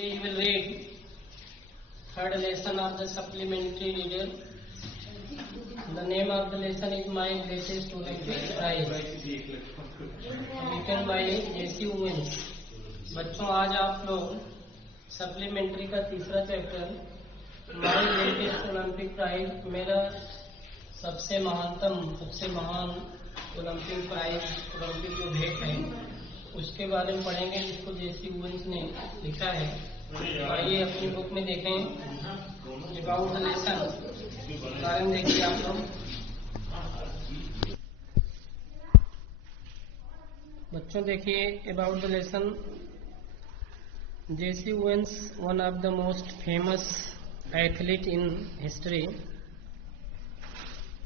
Today you will read third lesson of the supplementary reader. The name of the lesson is My Greatest Olympic Prize, written by J.C. Owens. बच्चों, आज आप लोग supplementary का तीसरा chapter my greatest Olympic prize, मेरा सबसे महान Olympic prize, Olympic जो भेंट है उसके बारे में पढ़ेंगे, जिसको J.C. Owens ने लिखा है। आइए अपनी बुक में देखें अबाउट द लेसन, बारे में देखिए आप लोग। बच्चों देखिए about the lesson. J.C. Owens, one of the most famous athlete in history.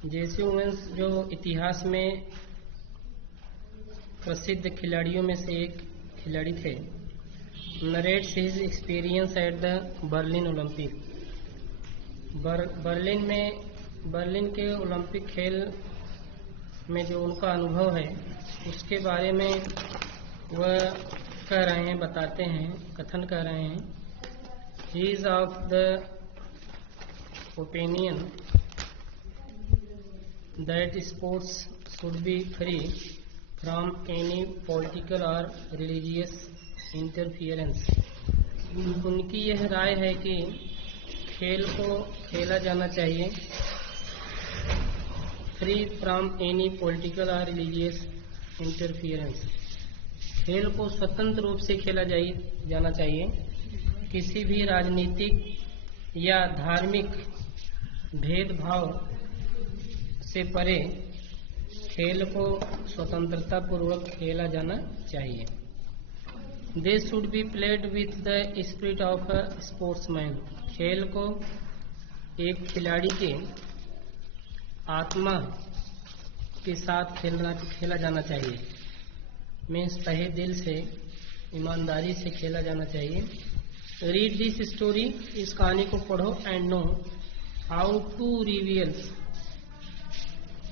J.C. Owens जो इतिहास में प्रसिद्ध खिलाड़ियों में से एक खिलाड़ी थे, narrates his experience at the Berlin Olympic. Berlin के ओलंपिक खेल में जो उनका अनुभव है उसके बारे में वह कह रहे हैं, बताते हैं, कथन कर रहे हैं। He is of the opinion that sports should be free from any political और रिलीजियस इंटरफियरेंस। उनकी यह राय है कि खेल को खेला जाना चाहिए फ्री फ्रॉम एनी पॉलिटिकल और रिलीजियस इंटरफियरेंस। खेल को स्वतंत्र रूप से खेला जाना चाहिए, किसी भी राजनीतिक या धार्मिक भेदभाव से परे खेल को स्वतंत्रता पूर्वक खेला जाना चाहिए। They should be played with the spirit of a sportsman. खेल को एक खिलाड़ी के आत्मा के साथ खेला जाना चाहिए। मीन्स तहे दिल से, ईमानदारी से खेला जाना चाहिए। रीड दिस स्टोरी, इस कहानी को पढ़ो, and know how two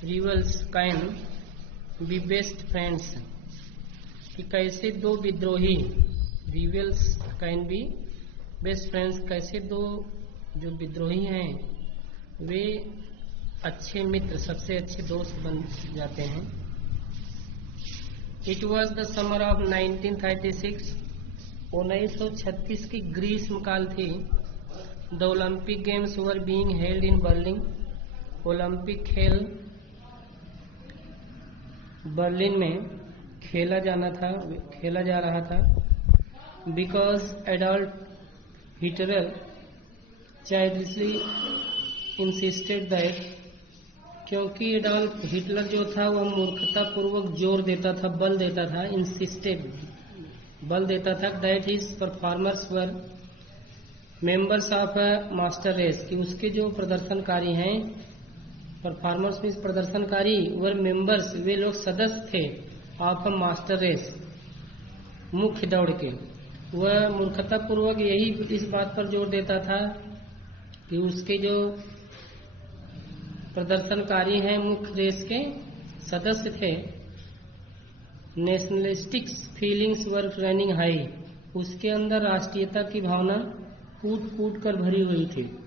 rivals can be best friends, कि कैसे दो विद्रोही, rivals can be best friends, कैसे दो जो विद्रोही हैं वे अच्छे मित्र, सबसे अच्छे दोस्त बन जाते हैं। It was the summer of 1936, 1936 की ग्रीष्म काल थी। The Olympic games were being held in Berlin. Olympic खेल बर्लिन में खेला जा रहा था। Because Adolf Hitler childishly insisted that, क्योंकि एडॉल्फ हिटलर जो था वह मूर्खता पूर्वक जोर देता था, बल देता था that his performers were members of a master race, कि उसके जो प्रदर्शनकारी हैं, परफॉर्मर्स मीन्स प्रदर्शनकारी, वर मेंबर्स वे लोग सदस्य थे, ऑफ अ मास्टर रेस मुख्य दौड़ के। वह मूर्खता पूर्वक यही इस बात पर जोर देता था कि उसके जो प्रदर्शनकारी हैं मुख्य रेस के सदस्य थे। Nationalistic feelings were running high, उसके अंदर राष्ट्रीयता की भावना कूट कर भरी हुई थी।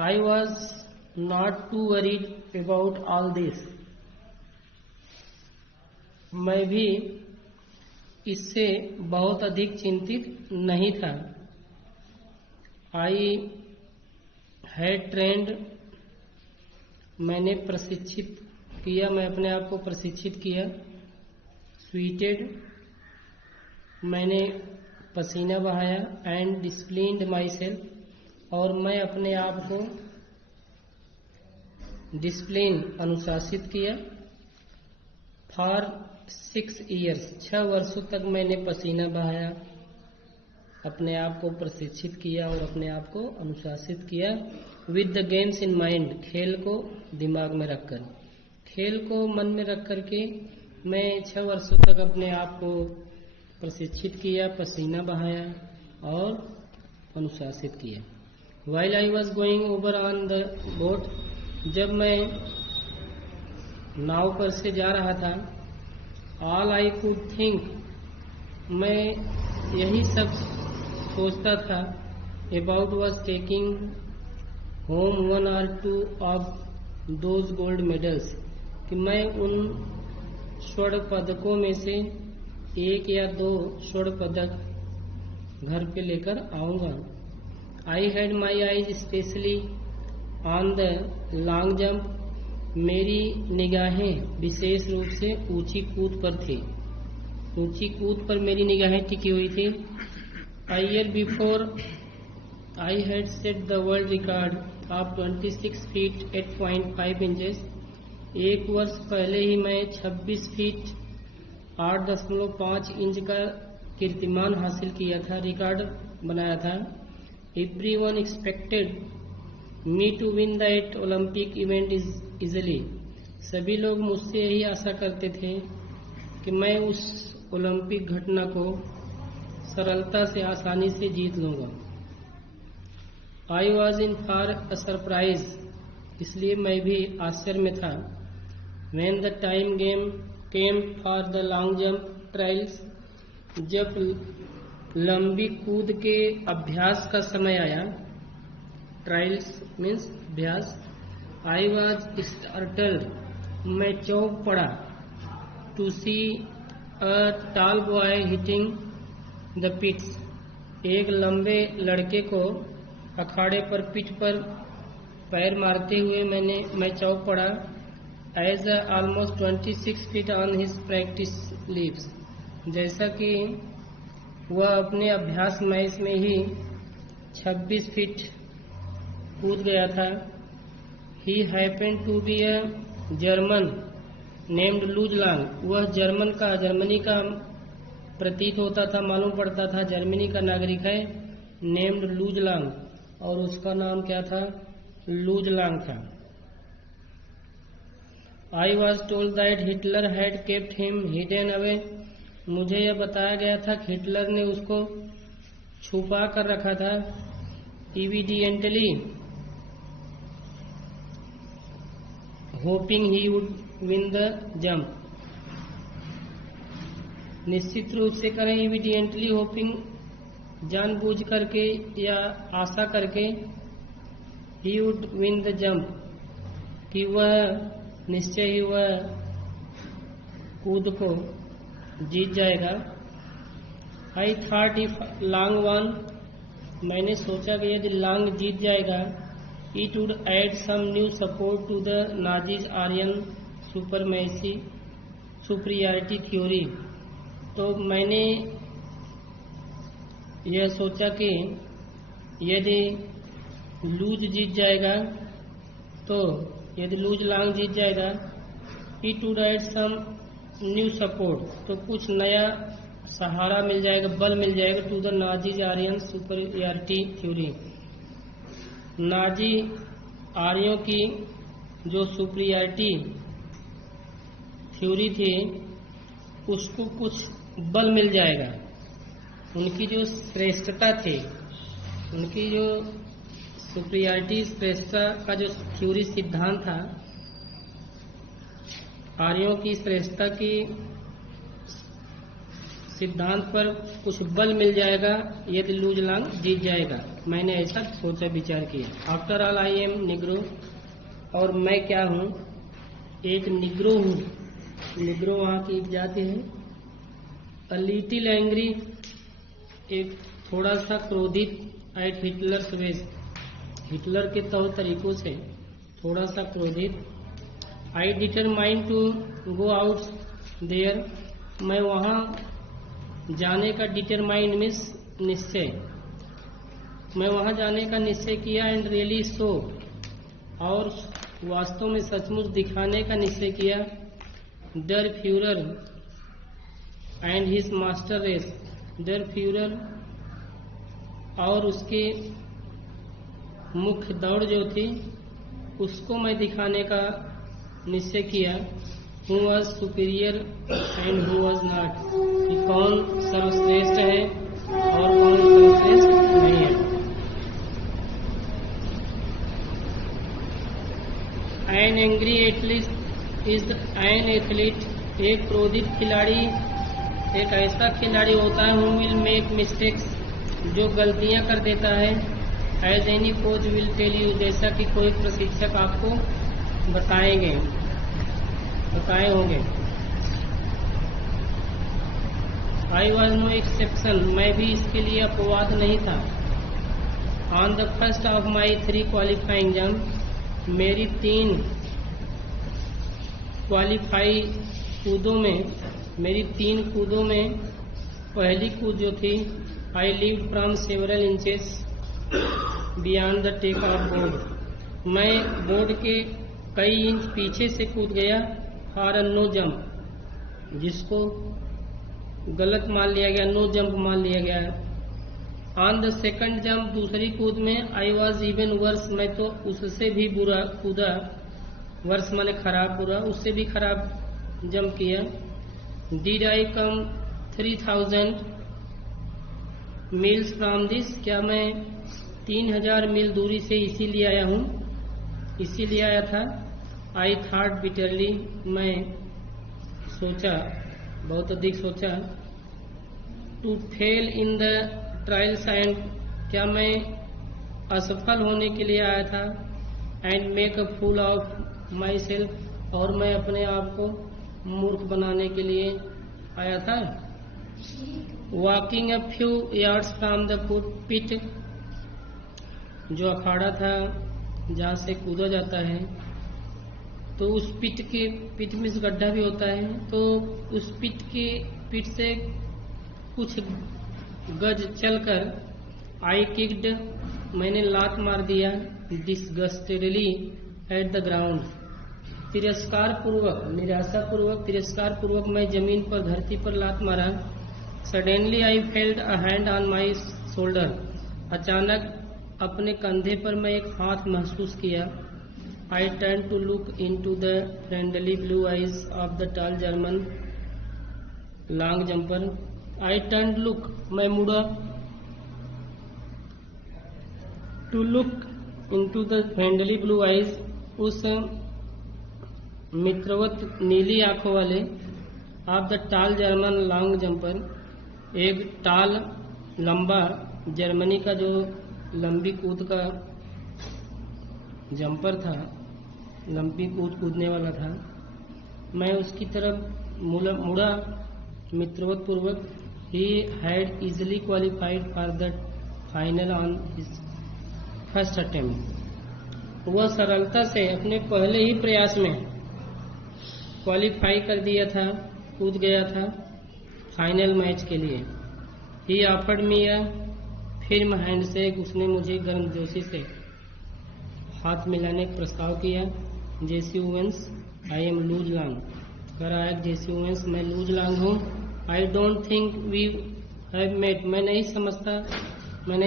I was not to worried about all this, मैं भी इससे बहुत अधिक चिंतित नहीं था। आई हैड ट्रेंड, मैंने प्रशिक्षित किया, मैं अपने आप को प्रशिक्षित किया। स्वीटेड, मैंने पसीना बहाया। एंड डिसिप्लिन्ड माई सेल्फ, और मैं अपने आप को डिसिप्लिन अनुशासित किया। फॉर 6 years, 6 वर्षों तक मैंने पसीना बहाया, अपने आप को प्रशिक्षित किया और अपने आप को अनुशासित किया। With the games in mind, खेल को दिमाग में रखकर, खेल को मन में रख करके मैं 6 वर्षों तक अपने आप को प्रशिक्षित किया, पसीना बहाया और अनुशासित किया। While I was going over on the boat, जब मैं नाव पर से जा रहा था। ऑल आई कुड थिंक, मैं यही सब सोचता था। About was taking home 1 or 2 of those gold medals, कि मैं उन स्वर्ण पदकों में से 1 या 2 स्वर्ण पदक घर पे लेकर आऊंगा। I had my eyes specially on the long jump, मेरी निगाहें विशेष रूप से ऊंची कूद पर थी। ऊंची कूद पर मेरी निगाहें टिकी हुई थी। A year before I had set the world record of 26 feet 8.5 inches. एक वर्ष पहले ही मैं 26 फीट 8.5 इंच का कीर्तिमान हासिल किया था, रिकॉर्ड बनाया था। Everyone expected me to win that Olympic event easily. सभी लोग मुझसे यही आशा करते थे कि मैं उस ओलंपिक घटना को सरलता से आसानी से जीत लूंगा। I was in for a surprise, इसलिए मैं भी आश्चर्य में था। When the time came for the long jump trials, जब लंबी कूद के अभ्यास का समय आया, ट्रायल्स मीन्स अभ्यास, आई वॉज स्टार्टल्ड, मैं चौंक पड़ा, to see a tall boy hitting the pits, एक लंबे लड़के को अखाड़े पर पीठ पर पैर मारते हुए मैं चौंक पड़ा। As almost 26 feet on his practice leaps, जैसा कि वह अपने अभ्यास मैच में ही 26 फीट कूद गया था। He happened to be a German named Luz Long, वह जर्मनी का प्रतीत होता था, मालूम पड़ता था जर्मनी का नागरिक है, नेम्ड लूजलांग, और उसका नाम क्या था, लूजलांग था। I was told that Hitler had kept him hidden away, मुझे यह बताया गया था कि हिटलर ने उसको छुपा कर रखा था। Evidently hoping he would win the jump, निश्चित रूप से करें, इविडियंटली होपिंग जानबूझ करके या आशा करके, he would win the jump, कि वह निश्चय ही वह कूद को जीत जाएगा। I thought if Long won, मैंने सोचा कि यदि लॉन्ग जीत जाएगा, it would add some new support to the Nazis Aryan supremacy superiority theory, तो मैंने यह सोचा कि यदि लूज जीत जाएगा, तो यदि लूज लॉन्ग जीत जाएगा, it would add some new support, तो कुछ नया सहारा मिल जाएगा, बल मिल जाएगा, to the Nazis Aryan superiority theory, Nazi आर्यों की जो सुपीरियरिटी थ्योरी थी उसको कुछ बल मिल जाएगा। उनकी जो श्रेष्ठता थी, उनकी जो सुपीरियरिटी श्रेष्ठता का जो थ्योरी सिद्धांत था, आर्यों की श्रेष्ठता की सिद्धांत पर कुछ बल मिल जाएगा यदि लूजलांग जीत जाएगा। मैंने ऐसा सोचा विचार किया। After all I am Negro, और मैं क्या हूँ, एक निग्रो हूँ। निग्रो वहाँ की जाति है। अ लिटिल एंग्री, एक थोड़ा सा क्रोधित, एट हिटलर वेज, हिटलर के तौर तरीकों से थोड़ा सा क्रोधित। I determine to go out there, मैं वहाँ जाने का डिटरमाइन मीन्स निश्चय, मैं वहाँ जाने का निश्चय किया। एंड रियली सो, और वास्तव में सचमुच दिखाने का निश्चय किया। Der Fuhrer and his master race, der Fuhrer और उसके मुख्य दौड़ जो थी उसको मैं दिखाने का निश्चय किया। Who was superior and who was not, कि कौन सर्वश्रेष्ठ है और कौन सर्वश्रेष्ठ नहीं है। An angry athlete is an athlete, एक क्रोधित खिलाड़ी एक ऐसा खिलाड़ी होता है हु विल मेक मिस्टेक्स, जो गलतियां कर देता है। As any coach will tell you, जैसा कि कोई प्रशिक्षक आपको बताए होंगे। आई वॉज नो एक्सेप्शन, मैं भी इसके लिए अपवाद नहीं था। On the first of my 3 qualifying jump, मेरी 3 क्वालिफाई कूदों में पहली कूद जो थी, I leave from several inches beyond the take off board, मैं बोर्ड के कई इंच पीछे से कूद गया। फॉर अ नो जंप, जिसको गलत मान लिया गया, नो जंप मान लिया गया है। ऑन द सेकंड जंप, दूसरी कूद में, आई वॉज इवन वर्स, मैं तो उससे भी बुरा कूदा। वर्स माने खराब, बुरा, उससे भी खराब जंप किया। Did I come 3000 meals from this, क्या मैं 3000 मील दूरी से इसीलिए आया था। आई थॉट बिटरली, मैं सोचा, बहुत अधिक सोचा। To fail in the trials and, क्या मैं असफल होने के लिए आया था। And make a fool of myself, और मैं अपने आप को मूर्ख बनाने के लिए आया था। Walking a few yards from the pit, जो अखाड़ा था जहाँ से कूदा जाता है, तो उस पिट में गड्ढा भी होता है, तो उस पिट से कुछ गज चलकर आई किक्ड, मैंने लात मार दिया। डिसगस्टेडली एट द ग्राउंड, तिरस्कार पूर्वक मैं जमीन पर, धरती पर लात मारा। Suddenly I felt a hand on my shoulder, अचानक अपने कंधे पर मैं एक हाथ महसूस किया। I turned to look into the friendly blue eyes of the tall German long jumper. I turned look, मैं मुड़ा, to look into the friendly blue eyes, उस मित्रवत नीली आंखों वाले, of the tall German long jumper, एक टाल लंबा जर्मनी का जो लंबी कूद का जंपर था, लंबी कूदने वाला था। मैं उसकी तरफ मुड़ा मित्रवत पूर्वक। He had easily qualified for the final on his first attempt, वह सरलता से अपने पहले ही प्रयास में क्वालिफाई कर दिया था, कूद गया था फाइनल मैच के लिए। ही ऑफर्ड मी अ फिर्म हैंडशेक, उसने मुझे गर्मजोशी से हाथ मिलाने का प्रस्ताव किया। Jesse Owens, I am Luz Long, कह रहा है जेसी ओवेंस, मैं लूज लॉन्ग हूँ। I don't think we have met, मैं नहीं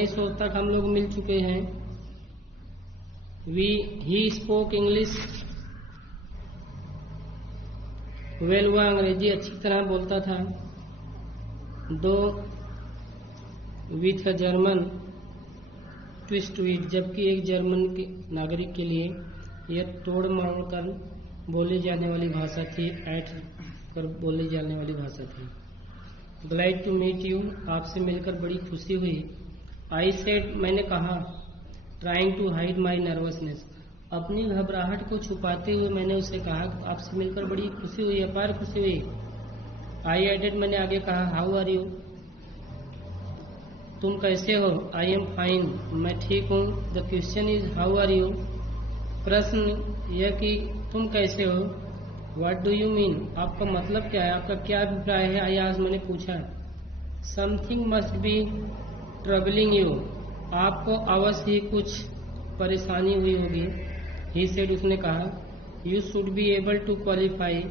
सोचता कि हम लोग मिल चुके हैं। ही स्पोक इंग्लिश वेल, वह अंग्रेजी अच्छी तरह बोलता था। Though with a German twist to it, जबकि एक जर्मन के नागरिक के लिए यह तोड़ मरोड़ कर बोली जाने वाली भाषा थी, ऐठ कर बोली जाने वाली भाषा थी। ग्लैड टू मीट यू, आपसे मिलकर बड़ी खुशी हुई। आई सेड, मैंने कहा। Trying to hide my nervousness, अपनी घबराहट को छुपाते हुए मैंने उसे कहा, आपसे मिलकर बड़ी खुशी हुई, अपार खुशी हुई। आई एडेड, मैंने आगे कहा, हाउ आर यू, तुम कैसे हो। आई एम फाइन, मैं ठीक हूँ। The question is how are you, प्रश्न यह कि तुम कैसे हो। व्हाट डू यू मीन, आपका मतलब क्या है, आपका क्या अभिप्राय है। आई आज, मैंने पूछा। Something must be troubling you, आपको अवश्य ही कुछ परेशानी हुई होगी। ही सेड, उसने कहा। You should be able to qualify,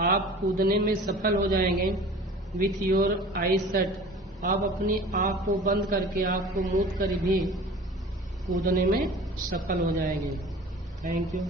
आप कूदने में सफल हो जाएंगे। विथ योर आई शट, आप अपनी आँख को बंद करके, आँख को मूंद कर भी कूदने में सफल हो जाएंगे। Thank you.